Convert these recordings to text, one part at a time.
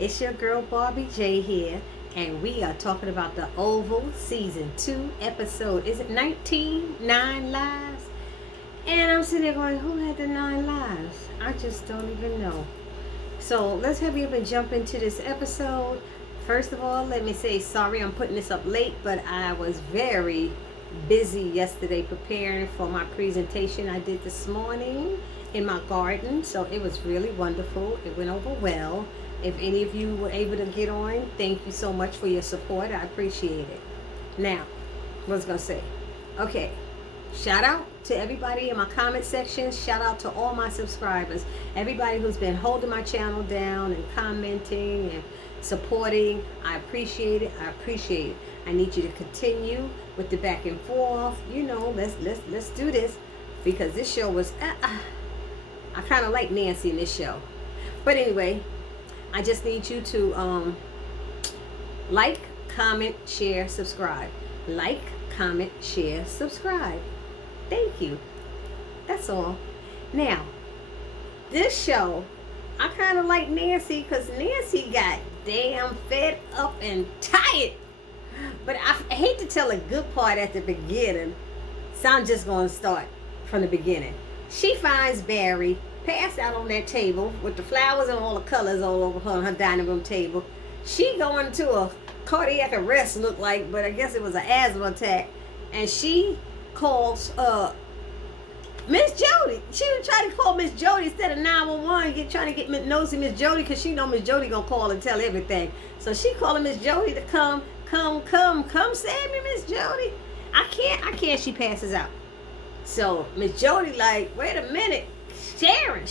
It's your girl Barbie J here, and we are talking about The Oval Season 2 episode. Is it 19? 9 lives? And I'm sitting there going, who had the 9 lives? I just don't even know. So let's hurry up and jump into this episode. First of all, let me say sorry I'm putting this up late, but I was very busy yesterday preparing for my presentation I did this morning in my garden. So it was really wonderful. It went over well. If any of you were able to get on, thank you so much for your support. I appreciate it. Now, what was I going to say? Okay, shout out to everybody in my comment section. Shout out to all my subscribers. Everybody who's been holding my channel down and commenting and supporting. I appreciate it. I appreciate it. I need you to continue with the back and forth. You know, let's do this, because this show was I kind of like Nancy in this show. But anyway, I just need you to like, comment, share, subscribe. Like, comment, share, subscribe. Thank you. That's all. Now, this show, I kind of like Nancy because Nancy got damn fed up and tired. But I hate to tell a good part at the beginning, so I'm just going to start from the beginning. She finds Barry passed out on that table with the flowers and all the colors all over her on her dining room table. She going to a cardiac arrest, looked like, but I guess it was an asthma attack. And she calls Miss Jody. She was trying to call Miss Jody instead of 911, trying to get nosy Miss Jody, because she know Miss Jody gonna call and tell everything. So she calling Miss Jody to come save me, Miss Jody. I can't. She passes out. So Miss Jody like, wait a minute, Sharon.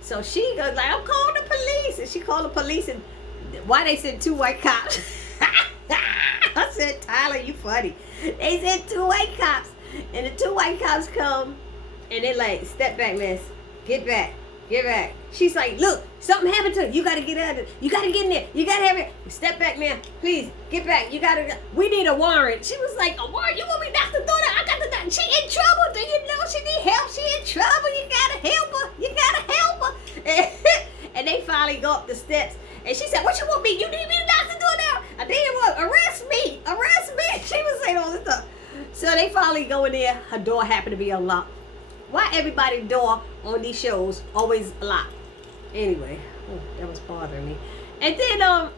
So she goes like, I'm calling the police. And she called the police, and why they sent 2 white cops? I said, Tyler, you funny. They sent 2 white cops, and the 2 white cops come, and they like, step back, miss. Get back. She's like, look, something happened to her. You gotta get out of it. You gotta get in there. You gotta have it. Step back, man. Please, get back. We need a warrant. She was like, a warrant? You want me to knock the door down? I got the door. She in trouble. Do you know she need help? She in trouble. You gotta help her. And they finally go up the steps. And she said, what you want me? You need me to knock the door down? I did what? Arrest me. She was saying all this stuff. So they finally go in there. Her door happened to be unlocked. Why everybody's door on these shows always locked? Anyway, that was bothering me. And then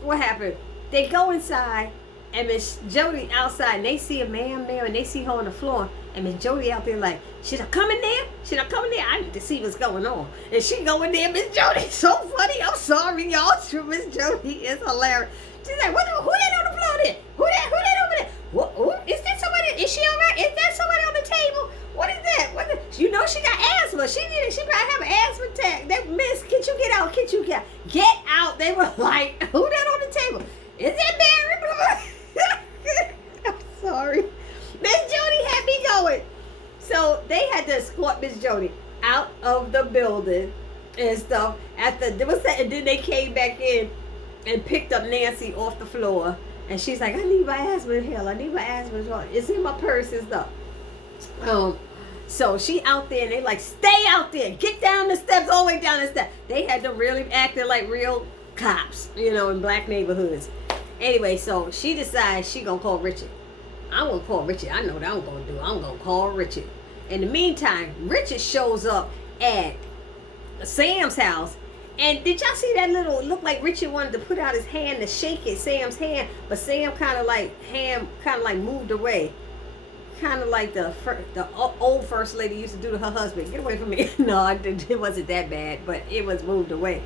what happened? They go inside, and Miss Jody outside, and they see a man, and they see her on the floor, and Miss Jody out there like, should I come in there? I need to see what's going on. And she go in there, Miss Jody's so funny. I'm sorry, y'all. Miss Jody is hilarious. She's like, who that on the floor there? Who that over there? Is that somebody? Is she all right? Is that somebody on the table? What is that? You know she got asthma. She probably have an asthma attack. That miss, can you get out? Get out. They were like, who that on the table? Is that Barry? I'm sorry. Miss Jody had me going. So they had to escort Miss Jody out of the building and stuff. And then they came back in and picked up Nancy off the floor. And she's like, I need my asthma inhaler. It's in my purse and stuff. So she out there, and they like, stay out there. Get down the steps, all the way down the steps. They had them really acting like real cops, in black neighborhoods. Anyway, so she decides she gonna call Richard. I'm gonna call Richard. I know what I'm gonna do. I'm gonna call Richard. In the meantime, Richard shows up at Sam's house. And did y'all see that look like Richard wanted to put out his hand to shake it, Sam's hand, but Sam kind of like moved away. Kind of like the old first lady used to do to her husband. Get away from me. No, it wasn't that bad, but it was moved away.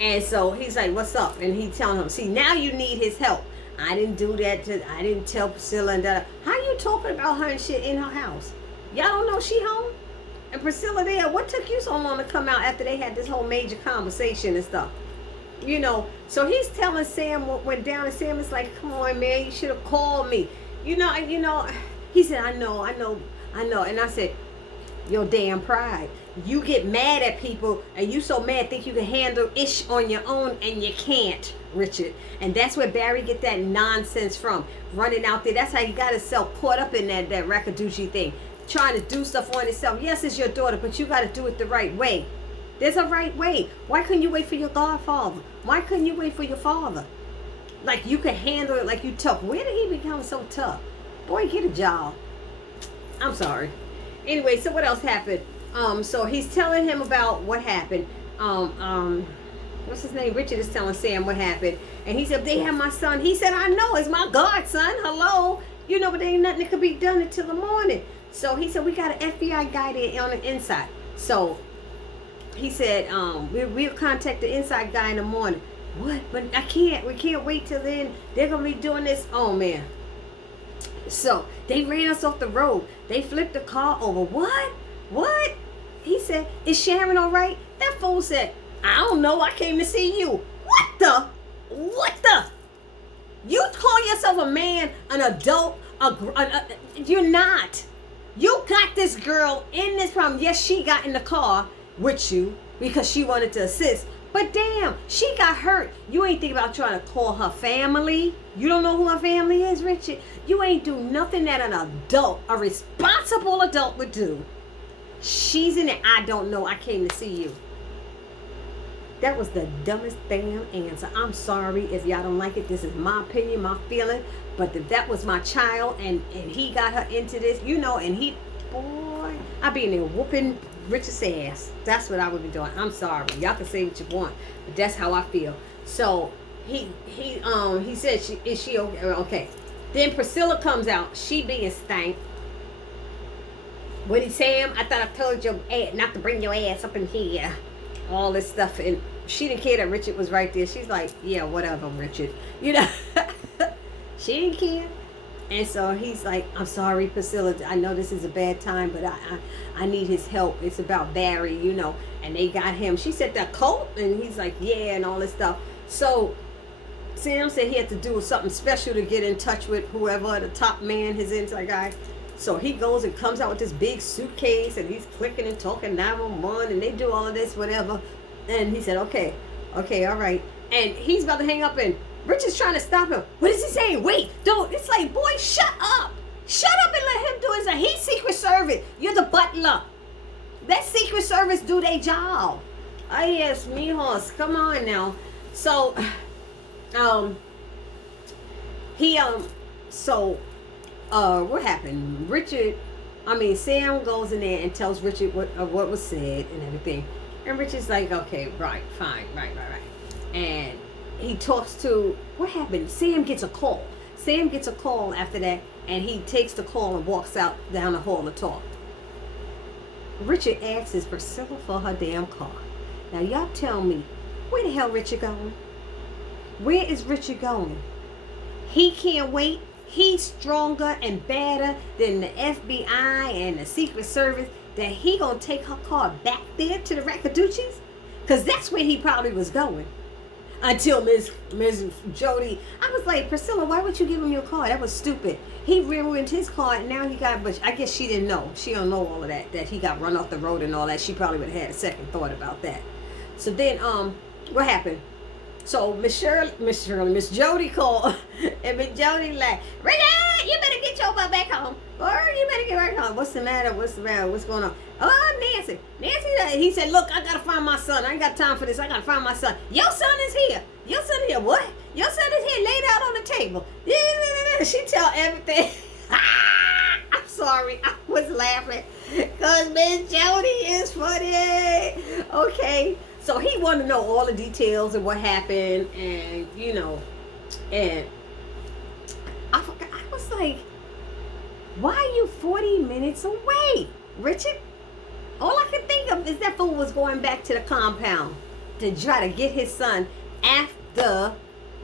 And so he's like, what's up? And he's telling him, see, now you need his help. I didn't do that. I didn't tell Priscilla and that. How you talking about her and shit in her house? Y'all don't know she home? And Priscilla there, what took you so long to come out after they had this whole major conversation and stuff? So he's telling Sam what went down, and Sam is like, come on, man, you should have called me. He said, I know. And I said, your damn pride. You get mad at people, and you so mad think you can handle ish on your own, and you can't, Richard. And that's where Barry get that nonsense from. Running out there. That's how he got himself caught up in that Rakaduchi thing. Trying to do stuff on himself. Yes, it's your daughter, but you got to do it the right way. There's a right way. Why couldn't you wait for your godfather? Why couldn't you wait for your father? Like, you could handle it like you tough. Where did he become so tough? Boy, get a job. I'm sorry. Anyway, so what else happened? So he's telling him about what happened. What's his name? Richard is telling Sam what happened. And he said, they have my son. He said, I know, it's my godson. Hello. You know, but there ain't nothing that could be done until the morning. So he said, we got an FBI guy there on the inside. So he said, we'll contact the inside guy in the morning. What? But I can't. We can't wait till then. They're going to be doing this. Oh, man. So they ran us off the road. They flipped the car over. What? What? He said, is Sharon all right? That fool said, I don't know. I came to see you. What the? What the? You call yourself a man, an adult? You're not. You got this girl in this problem. Yes, she got in the car with you because she wanted to assist. But damn, she got hurt. You ain't think about trying to call her family. You don't know who her family is, Richard. You ain't do nothing that an adult, a responsible adult would do. She's in it. I don't know. I came to see you. That was the dumbest damn answer. I'm sorry if y'all don't like it. This is my opinion, my feeling. But if that was my child and he got her into this, you know, and he, boy, I'd be in there whooping Richard's ass. That's what I would be doing. I'm sorry. Y'all can say what you want, but that's how I feel. So he said, is she okay? Okay. Then Priscilla comes out. She being stank. What he Sam? I thought I told your ass not to bring your ass up in here. All this stuff, and she didn't care that Richard was right there. She's like, yeah, whatever, Richard. You know, she didn't care. And so he's like, I'm sorry, Priscilla. I know this is a bad time, but I need his help. It's about Barry, you know. And they got him. She said that coat, and he's like, yeah, and all this stuff. So Sam said he had to do something special to get in touch with whoever the top man, his inside guy. So he goes and comes out with this big suitcase, and he's clicking and talking 911, and they do all of this, whatever. And he said, okay, all right. And he's about to hang up, and Richard's trying to stop him. What is he saying? Wait, don't. It's like, boy, shut up. Shut up and let him do his. He's Secret Service. You're the butler. That Secret Service do their job. Oh, yes, mijos. Come on now. So, what happened? Sam goes in there and tells Richard what was said and everything. And Richard's like, okay, right, fine, right. And he talks to, what happened? Sam gets a call. Sam gets a call after that, and he takes the call and walks out down the hall to talk. Richard asks Priscilla for her damn car. Now, y'all tell me, where the hell Richard going? Where is Richard going? He can't wait. He's stronger and better than the FBI and the Secret Service, that he gonna take her car back there to the Rackaduchis? Because that's where he probably was going. Until Miss Jody, I was like, Priscilla, why would you give him your car? That was stupid. He ruined his car, and now he got, but I guess she didn't know. She don't know all of that he got run off the road and all that. She probably would have had a second thought about that. So then, what happened? So Miss Jody called, and Miss Jody like, Richard, you better get your butt back home. Or you better get back home. What's the matter? What's going on? Oh, Nancy, he said, look, I gotta find my son. I ain't got time for this. I gotta find my son. Your son is here. Your son is here. What? Your son is here, laid out on the table. She tell everything. I'm sorry, I was laughing because Miss Jody is funny. Okay. So he wanted to know all the details of what happened, and and I was like, why are you 40 minutes away, Richard? All I can think of is that fool was going back to the compound to try to get his son after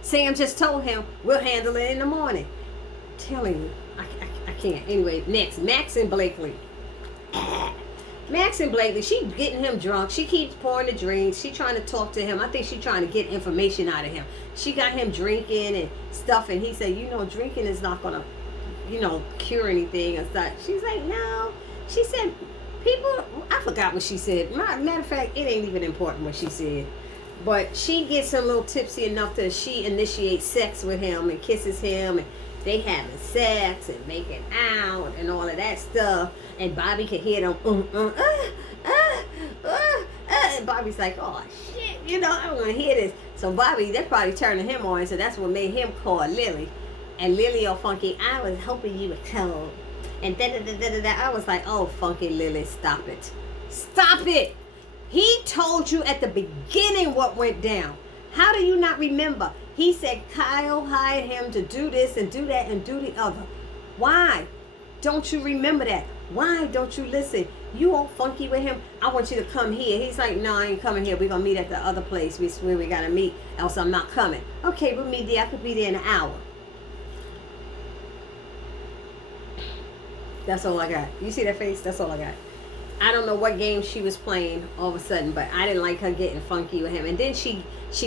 Sam just told him, we'll handle it in the morning. I'm telling you, I can't. Anyway, next, Max and Blakely, she getting him drunk. She keeps pouring the drinks. She trying to talk to him. I think she trying to get information out of him. She got him drinking and stuff, and he said, drinking is not going to, cure anything and stuff. She's like, no. She said, I forgot what she said. Matter of fact, it ain't even important what she said. But she gets him a little tipsy enough that she initiates sex with him and kisses him, and they having sex and making out and all of that stuff. And Bobby can hear them, Bobby's like, oh shit, you know, I'm gonna hear this. So Bobby, that probably turning him on, so that's what made him call Lily. And Lily, oh Funky, I was hoping you would come. And I was like, oh Funky Lily, stop it. Stop it! He told you at the beginning what went down. How do you not remember? He said Kyle hired him to do this and do that and do the other. Why don't you remember that? Why don't you listen? You all funky with him. I want you to come here. He's like, no, I ain't coming here. We're going to meet at the other place. We swear we got to meet, else I'm not coming. Okay, we'll meet there. I could be there in an hour. That's all I got. You see that face? That's all I got. I don't know what game she was playing all of a sudden, but I didn't like her getting funky with him. And then she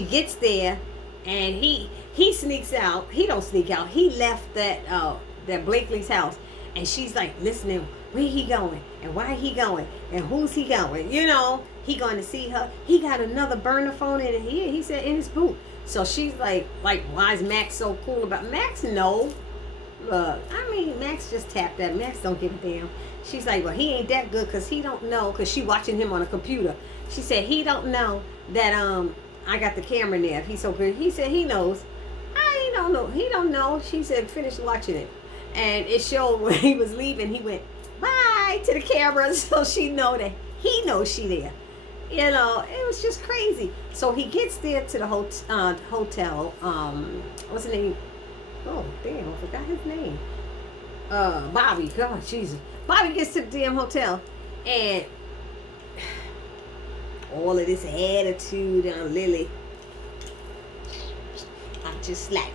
gets there, and he sneaks out. He don't sneak out. He left that Blakely's house, and she's like listening. Where he going? And why he going? And who's he going? You know, he going to see her. He got another burner phone in here. He said in his boot. So she's like, why is Max so cool about Max? No. Look, I mean, Max just tapped that. Max don't give a damn. She's like, well, he ain't that good because he don't know, because she watching him on a computer. She said, he don't know that I got the camera there. He's so good. He said he knows. I don't know. He don't know. She said, finish watching it. And it showed when he was leaving, he went, bye to the camera, so she know that he knows she there. You know, it was just crazy. So he gets there to the hotel. What's his name? Oh, damn, I forgot his name. Bobby. God, Jesus. Bobby gets to the damn hotel, and all of this attitude on Lily. I'm just like,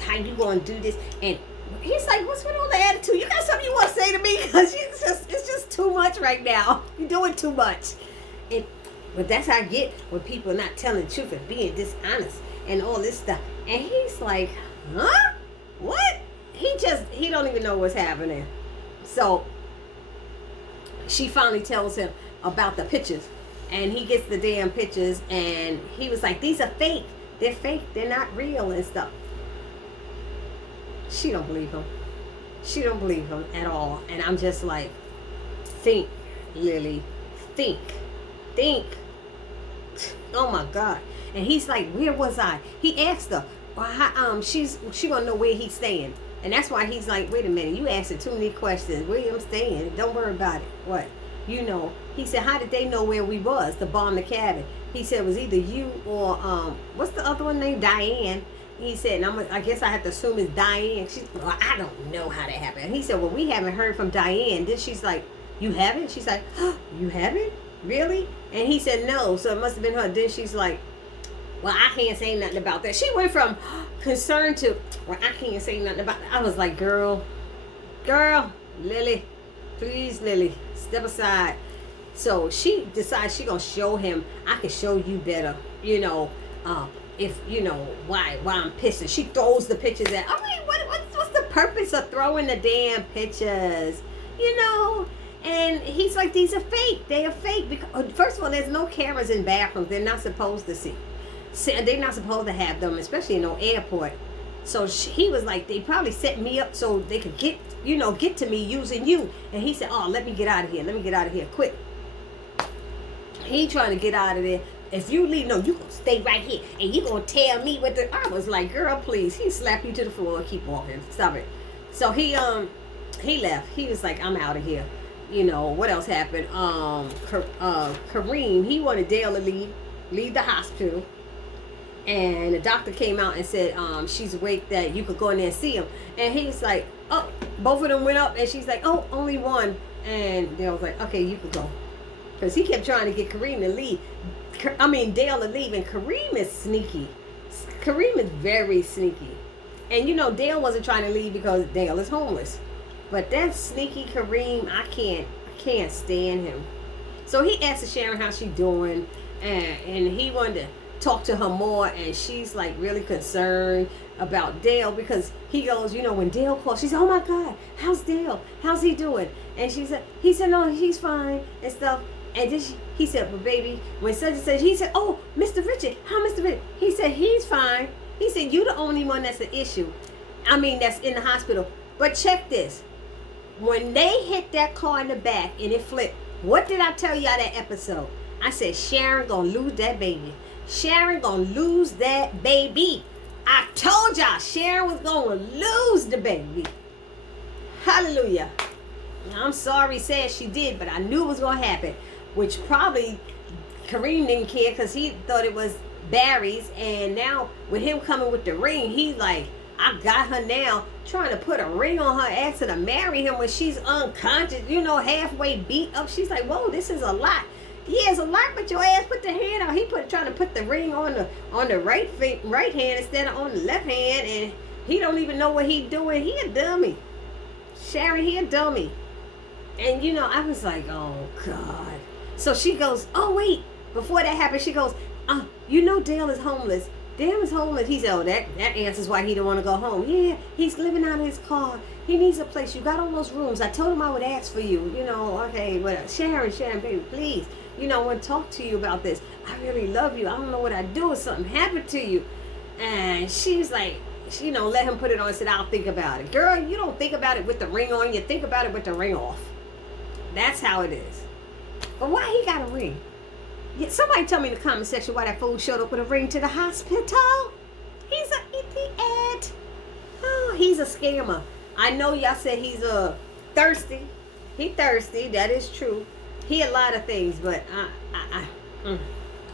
how you gonna do this? And he's like, what's with all the attitude? You got something you want to say to me? Because it's just too much right now. You're doing too much. But that's how I get when people are not telling the truth and being dishonest and all this stuff. And he's like, huh? What? He don't even know what's happening. So she finally tells him about the pictures. And he gets the damn pictures, and he was like, these are fake. They're fake. They're not real and stuff. She don't believe him. She don't believe him at all. And I'm just like, think, Lily. Think. Oh my God. And he's like, where was I? He asked her. Well, how, she gonna know where he's staying. And that's why he's like, wait a minute, you asking too many questions. Where I'm staying? Don't worry about it. What? You know. He said, how did they know where we was to bomb the cabin? He said it was either you or what's the other one named Diane. He said, and I guess I have to assume it's Diane. She's, well, I don't know how that happened. He said, well, we haven't heard from Diane. Then she's like, you haven't? She's like, oh, you haven't? Really? And he said, no. So it must have been her. Then she's like, well, I can't say nothing about that. She went from concerned to, well, I can't say nothing about that. I was like, girl, Lily, please, Lily, step aside. So she decides she gonna show him, I can show you better, you know, if, you know, why I'm pissing. She throws the pictures at, I mean, what's the purpose of throwing the damn pictures, you know? And he's like, these are fake. They are fake. Because, first of all, there's no cameras in bathrooms. They're not supposed to see. They're not supposed to have them, especially in no airport. So he was like, they probably set me up so they could get to me using you. And he said, oh, let me get out of here. Let me get out of here quick. He trying to get out of there. If you leave, no, you gonna stay right here. And you gonna tell me what the, I was like, girl, please. He slapped you to the floor and keep walking. Stop it. So he left. He was like, I'm out of here. You know, what else happened? Kareem, he wanted Dale to leave the hospital. And the doctor came out and said, she's awake, that you could go in there and see him. And he's like, oh, both of them went up, and she's like, oh, only one. And Dale was like, okay, you could go. Because he kept trying to get Kareem to leave. Dale to leave. And Kareem is sneaky. Kareem is very sneaky. And, you know, Dale wasn't trying to leave because Dale is homeless. But that sneaky Kareem, I can't stand him. So he asked Sharon how she doing, and he wanted to talk to her more, and she's like really concerned about Dale, because he goes, you know, when Dale calls, she said, oh my God, how's Dale? How's he doing? And he said, no, he's fine and stuff. And then he said, but baby, when such and such, he said, oh, Mr. Richard, how Mr. Richard? He said, he's fine. He said, you the only one that's the issue. That's in the hospital. But check this. When they hit that car in the back and it flipped, what did I tell you out of that episode? I said, Sharon gonna lose that baby. Sharon gonna lose that baby. I told y'all Sharon was gonna lose the baby. Hallelujah. I'm sorry, said she did, but I knew it was gonna happen. Which probably Kareem didn't care because he thought it was Barry's, and now with him coming with the ring, he's like, I got her now, trying to put a ring on her, asking to marry him when she's unconscious, halfway beat up. She's like, whoa, this is a lot. Yeah, it's a lot, but your ass put the hand out. He trying to put the ring on the right hand instead of on the left hand, and he don't even know what he doing. He a dummy. Sharon, he a dummy. And I was like, oh God. So she goes, oh wait, before that happened, she goes, Dale is homeless. Dale is homeless. He said, oh, that answers why he don't want to go home. Yeah, he's living out of his car. He needs a place. You got all those rooms. I told him I would ask for you. Okay, but Sharon, baby, please. I want to talk to you about this. I really love you. I don't know what I'd do if something happened to you. And she's like, let him put it on and said, I'll think about it. Girl, you don't think about it with the ring on. You think about it with the ring off. That's how it is. But why he got a ring? Yeah, somebody tell me in the comment section why that fool showed up with a ring to the hospital. He's an idiot. Oh, he's a scammer. I know y'all said he's thirsty. He thirsty. That is true. He a lot of things, but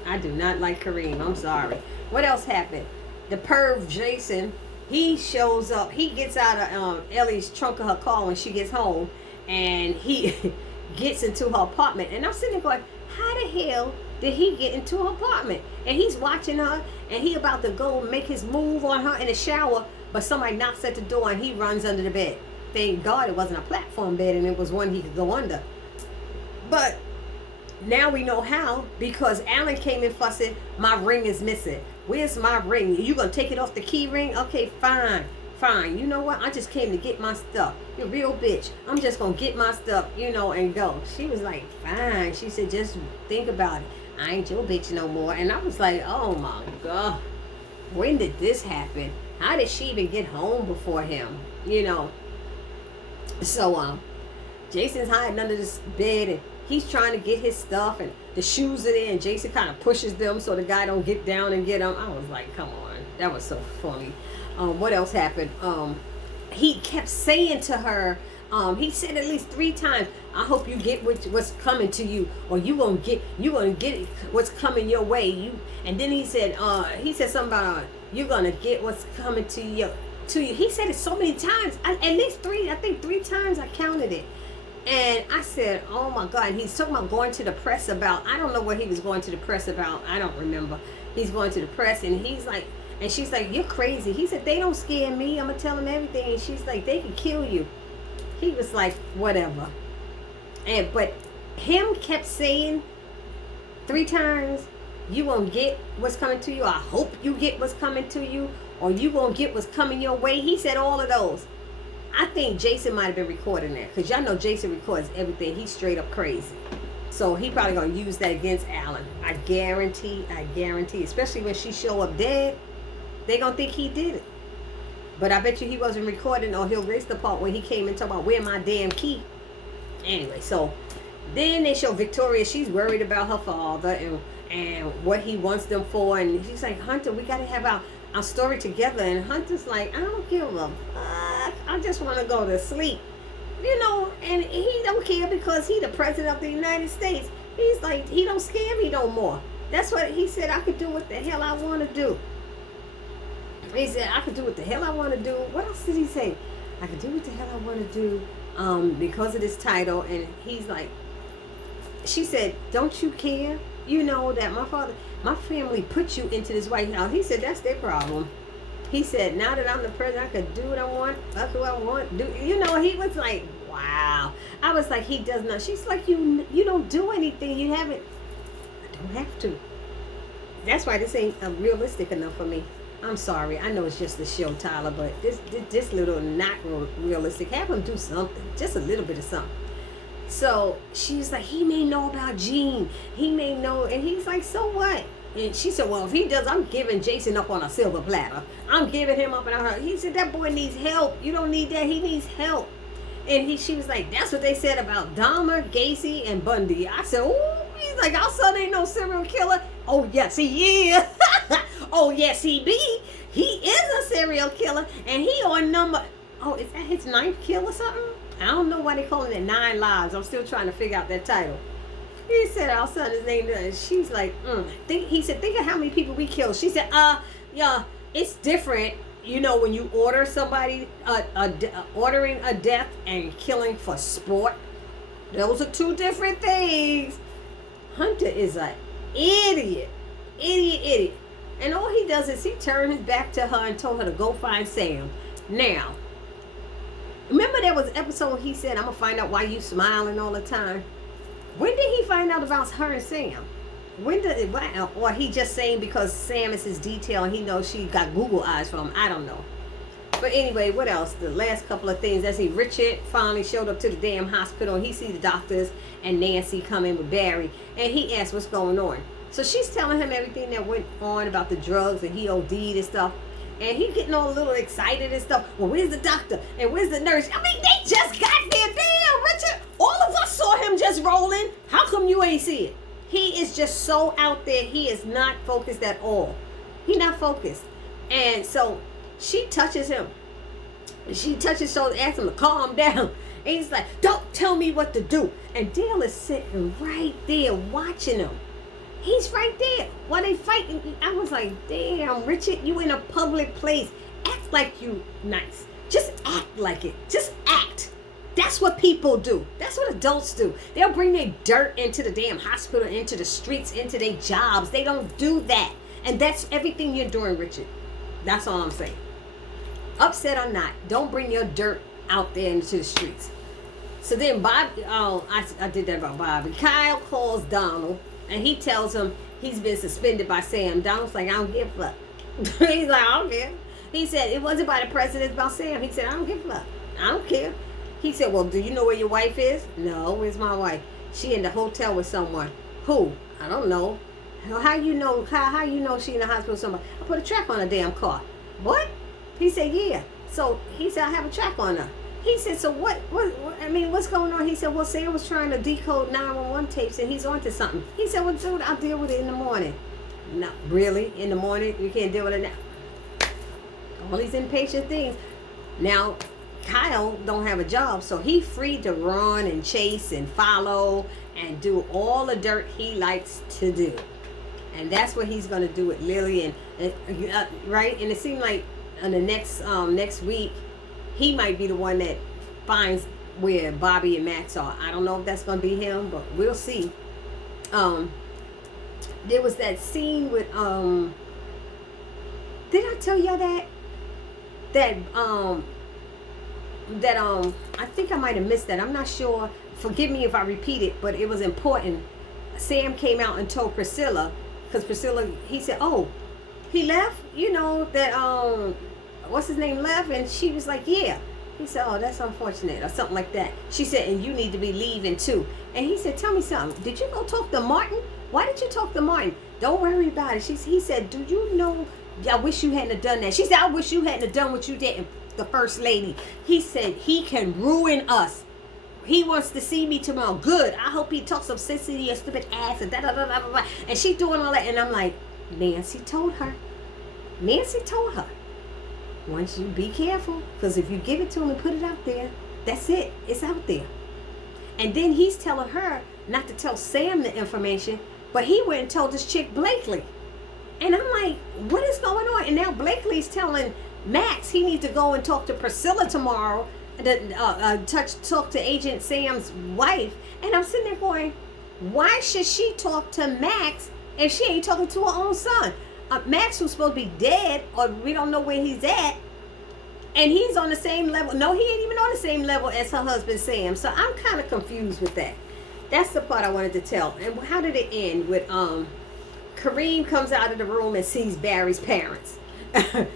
I do not like Kareem. I'm sorry. What else happened? The perv Jason, he shows up. He gets out of Ellie's trunk of her car when she gets home, and he gets into her apartment. And I'm sitting there going, how the hell did he get into her apartment? And he's watching her, and he about to go make his move on her in the shower, but somebody knocks at the door, and he runs under the bed. Thank God it wasn't a platform bed, and it was one he could go under. But now we know how, because Alan came in fussing, my ring is missing. Where's my ring? You gonna take it off the key ring? Okay, fine. You know what? I just came to get my stuff. You're a real bitch. I'm just gonna get my stuff, and go. She was like, fine. She said, just think about it. I ain't your bitch no more. And I was like, oh my God. When did this happen? How did she even get home before him? So Jason's hiding under this bed, and he's trying to get his stuff, and the shoes are there, and Jason kind of pushes them so the guy don't get down and get them. I was like, come on. That was so funny. What else happened? He kept saying to her, he said at least 3 times, I hope you get what's coming to you, or you gonna get what's coming your way. And then he said something about you're gonna get what's coming to you. He said it so many times, at least 3. I think 3 times I counted it. And I said, oh my God. And he's talking about going to the press about, I don't know what he was going to the press about. I don't remember. He's going to the press, and he's like, and she's like, you're crazy. He said, they don't scare me. I'm going to tell them everything. And she's like, they can kill you. He was like, whatever. But him kept saying 3 times, you won't get what's coming to you. I hope you get what's coming to you. Or you won't get what's coming your way. He said all of those. I think Jason might have been recording that. Because y'all know Jason records everything. He's straight up crazy. So he probably going to use that against Alan. I guarantee. Especially when she show up dead. They gonna think he did it. But I bet you he wasn't recording, or he'll raise the part when he came and talk about where my damn key. Anyway, so then they show Victoria. She's worried about her father and what he wants them for. And she's like, Hunter, we gotta have our story together. And Hunter's like, I don't give a fuck. I just want to go to sleep. And he don't care because he the president of the United States. He's like, he don't scare me no more. That's what he said. I could do what the hell I want to do. He said, I could do what the hell I want to do. What else did he say? I could do what the hell I want to do because of this title. And he's like, she said, don't you care? You know that my family put you into this White House. He said, that's their problem. He said, now that I'm the president, I could do what I want. That's who I want. He was like, wow. I was like, he does not. She's like, you don't do anything. You haven't. I don't have to. That's why this ain't realistic enough for me. I'm sorry. I know it's just a show, Tyler, but this little not realistic. Have him do something. Just a little bit of something. So she's like, he may know about Gene. He may know. And he's like, so what? And she said, well, if he does, I'm giving Jason up on a silver platter. I'm giving him up on her. He said, that boy needs help. You don't need that. He needs help. And she was like, that's what they said about Dahmer, Gacy, and Bundy. I said, oh, He's like, our son ain't no serial killer. Oh, yes, he is. Oh, yes, he be. He is a serial killer. And he on number, oh, is that his ninth kill or something? I don't know why they calling it 9 Lives. I'm still trying to figure out that title. He said, our son is named, she's like, he said, think of how many people we killed. She said, yeah, it's different. You know, when you order somebody, ordering a death and killing for sport, those are 2 different things. Hunter is an idiot. Idiot. And all he does is he turned his back to her and told her to go find Sam. Now, remember there was an episode he said, I'm going to find out why you smiling all the time. When did he find out about her and Sam? Or he just saying because Sam is his detail and he knows she got Google eyes for him? I don't know. But anyway, what else? The last couple of things. That's Richard finally showed up to the damn hospital and he see the doctors and Nancy come in with Barry and he asked what's going on. So she's telling him everything that went on about the drugs and he OD'd and stuff. And he getting all a little excited and stuff. Well, where's the doctor? And where's the nurse? I mean, they just got there. Damn, Richard. All of us saw him just rolling. How come you ain't see it? He is just so out there. He is not focused at all. He not focused. And so she touches him. She touches his shoulder, asks him to calm down. And he's like, don't tell me what to do. And Dale is sitting right there watching him. He's right there while they fighting. I was like, damn, Richard, you in a public place. Act like you nice. Just act like it. Just act. That's what people do. That's what adults do. They'll bring their dirt into the damn hospital, into the streets, into their jobs. They don't do that. And that's everything you're doing, Richard. That's all I'm saying. Upset or not, don't bring your dirt out there into the streets. So then Bobby, I did that about Bobby. Kyle calls Donald and he tells him he's been suspended by Sam. Donald's like, I don't give a fuck. He's like, I don't care. He said, it wasn't by the president, it's about Sam. He said, I don't give a fuck. I don't care. He said, well, do you know where your wife is? No, where's my wife? She in the hotel with someone. Who? I don't know. How you know? How you know she in the hospital with somebody? I put a track on her damn car. What? He said, yeah. So he said, I have a track on her. He said, so what I mean, what's going on? He said, well, Sam was trying to decode 911 tapes and he's onto something. He said, well, dude, I'll deal with it in the morning. No, really? In the morning? You can't deal with it now? All these impatient things. Now, Kyle don't have a job, so he free to run and chase and follow and do all the dirt he likes to do. And that's what he's going to do with Lily. And right? And it seemed like in the next week, he might be the one that finds where Bobby and Max are. I don't know if that's going to be him, but we'll see. There was that scene with, did I tell y'all that I think I might have missed that. I'm not sure. Forgive me if I repeat it, but it was important. Sam came out and told Priscilla, because Priscilla, he said, oh, he left? You know, that, what's his name left? And she was like, yeah. He said, oh, that's unfortunate, or something like that. She said, and you need to be leaving too. And he said, tell me something. Did you go talk to Martin? Why did you talk to Martin? Don't worry about it. He said, do you know, I wish you hadn't done that. She said, I wish you hadn't done what you did, the first lady. He said, he can ruin us. He wants to see me tomorrow. Good. I hope he talks some sense to your stupid ass and da-da-da-da-da-da. And she doing all that. And I'm like, Nancy told her. Once you be careful, because if you give it to him and put it out there, that's it. It's out there. And then he's telling her not to tell Sam the information, but he went and told this chick Blakely. And I'm like, what is going on? And now Blakely's telling Max he needs to go and talk to Priscilla tomorrow, talk to Agent Sam's wife. And I'm sitting there going, why should she talk to Max if she ain't talking to her own son? Max, who's supposed to be dead, or we don't know where he's at, and he's on the same level. No, he ain't even on the same level as her husband Sam. So I'm kind of confused with that. That's the part I wanted to tell. And how did it end? With Kareem comes out of the room and sees Barry's parents, and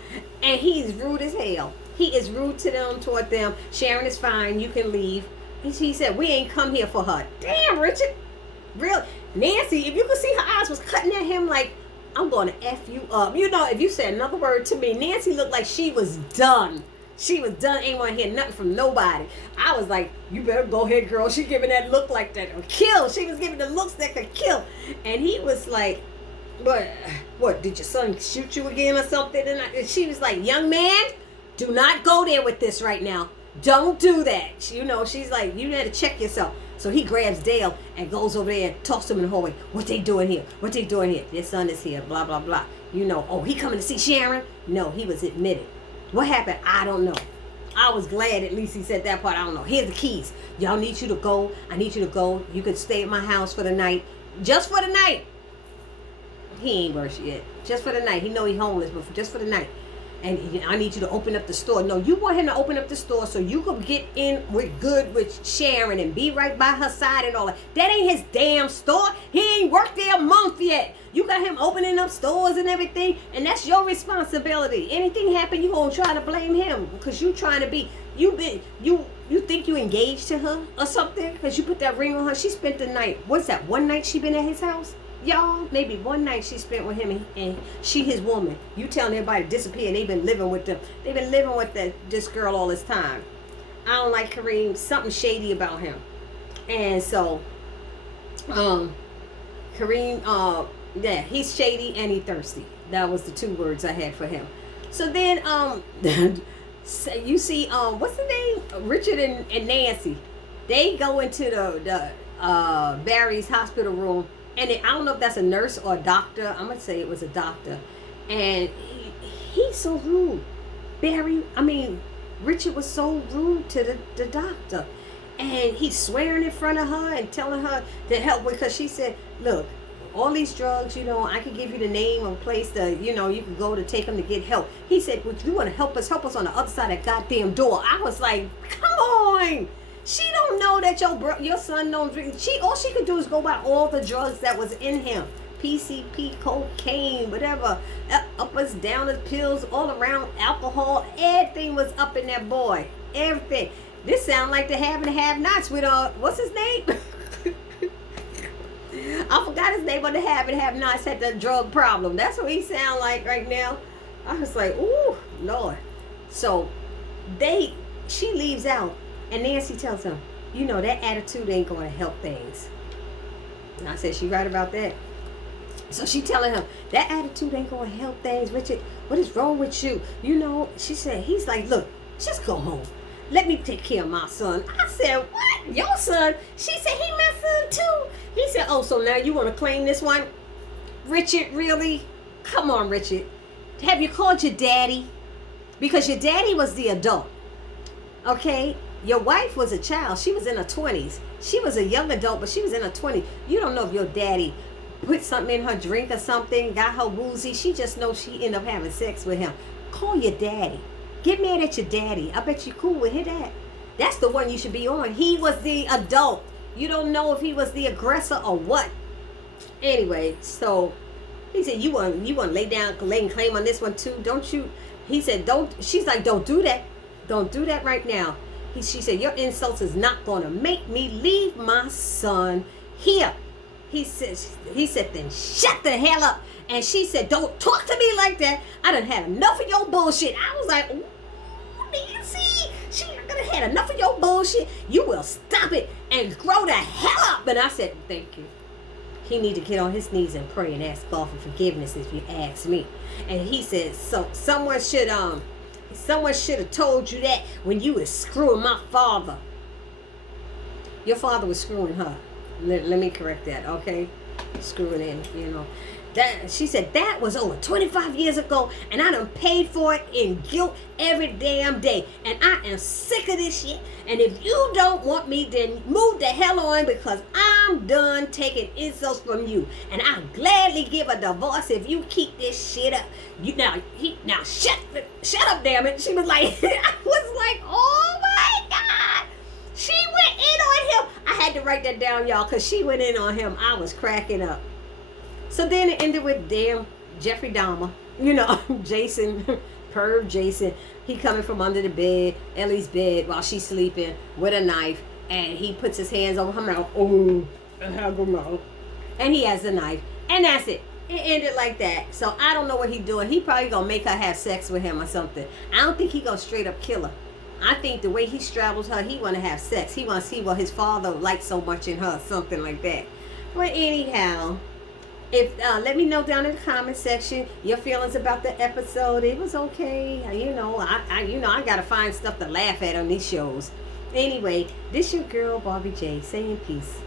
he's rude as hell. He is rude to them, toward them. Sharon is fine. You can leave. He said, we ain't come here for her. Damn, Richard. Real Nancy, if you could see her eyes was cutting at him like, I'm going to F you up. You know, if you said another word to me, Nancy looked like she was done. She was done, ain't want to hear nothing from nobody. I was like, you better go ahead, girl. She giving that look like that or kill. She was giving the looks that could kill. And he was like, what, did your son shoot you again or something? And she was like, young man, do not go there with this right now. Don't do that. You know, she's like, you got to check yourself. So he grabs Dale and goes over there and talks to him in the hallway. What they doing here? What they doing here? Their son is here, blah, blah, blah. You know, oh, he coming to see Sharon? No, he was admitted. What happened? I don't know. I was glad at least he said that part. I don't know. Here's the keys. Y'all need you to go. I need you to go. You could stay at my house for the night. Just for the night. He ain't worse yet. Just for the night. He know he homeless, but just for the night. And I need you to open up the store. No, you want him to open up the store so you can get in with Sharon and be right by her side and all that. That ain't his damn store. He ain't worked there a month yet. You got him opening up stores and everything, and that's your responsibility. Anything happen, you gonna try to blame him because you trying to be you think you engaged to her or something because you put that ring on her. She spent the night. What's that? One night she been at his house. Y'all, maybe one night she spent with him and she his woman. You telling everybody to disappear and they've been living with them. They've been living with this girl all this time. I don't like Kareem. Something shady about him. And so, Kareem, yeah, he's shady and he thirsty. That was the two words I had for him. So then, you see, what's the name? Richard and Nancy. They go into the Barry's hospital room. And I don't know if that's a nurse or a doctor. I'm going to say it was a doctor. And he's so rude. Richard was so rude to the doctor. And he's swearing in front of her and telling her to help because she said, look, all these drugs, I can give you the name of a place that, you can go to take them to get help. He said, well, if you want to help us on the other side of that goddamn door. I was like, come on. She don't know that your son don't drink. All she could do is go by all the drugs that was in him. PCP, cocaine, whatever. Uppers, downers, pills, all around, alcohol. Everything was up in that boy. Everything. This sound like the have and have-nots with, what's his name? I forgot his name, but the have and have-nots had the drug problem. That's what he sound like right now. I was like, ooh, Lord. So, she leaves out. And Nancy tells him, that attitude ain't going to help things. And I said, she right about that. So she telling him, that attitude ain't going to help things. Richard, what is wrong with you? She said, he's like, look, just go home. Let me take care of my son. I said, what? Your son? She said, he my son too. He said, oh, so now you want to claim this one? Richard, really? Come on, Richard. Have you called your daddy? Because your daddy was the adult. Okay? Your wife was a child. She was in her 20s. She was a young adult, but she was in her 20s. You don't know if your daddy put something in her drink or something, got her woozy. She just knows she ended up having sex with him. Call your daddy. Get mad at your daddy. I bet you cool with his dad. That's the one you should be on. He was the adult. You don't know if he was the aggressor or what. Anyway, so he said, you want to lay and claim on this one too? Don't you? He said, don't. She's like, don't do that. Don't do that right now. She said, your insults is not going to make me leave my son here. He said, then shut the hell up. And she said, don't talk to me like that. I done had enough of your bullshit. I was like, ooh, Nancy, she done had enough of your bullshit. You will stop it and grow the hell up. And I said, thank you. He need to get on his knees and pray and ask God for forgiveness if you ask me. And he said, so someone should have told you that when you was screwing my father. Your father was screwing her. Let me correct that, okay? Screwing in, That she said that was over 25 years ago, and I done paid for it in guilt every damn day. And I am sick of this shit. And if you don't want me, then move the hell on, because I'm done taking insults from you. And I'll gladly give a divorce if you keep this shit up. Now shut up, damn it. She was like, I was like, oh my God. She went in on him. I had to write that down, y'all, because she went in on him. I was cracking up. So then it ended with damn Jeffrey Dahmer. Jason, perv Jason. He coming from under the bed, Ellie's bed, while she's sleeping with a knife. And he puts his hands over her mouth. Oh, I have a mouth. And he has the knife. And that's it. It ended like that. So I don't know what he doing. He probably gonna make her have sex with him or something. I don't think he gonna straight up kill her. I think the way he straddles her, he wanna have sex. He wanna see what his father likes so much in her, something like that. But anyhow, if let me know down in the comment section your feelings about the episode. It was okay. I gotta find stuff to laugh at on these shows. Anyway, this your girl Barbie J saying peace.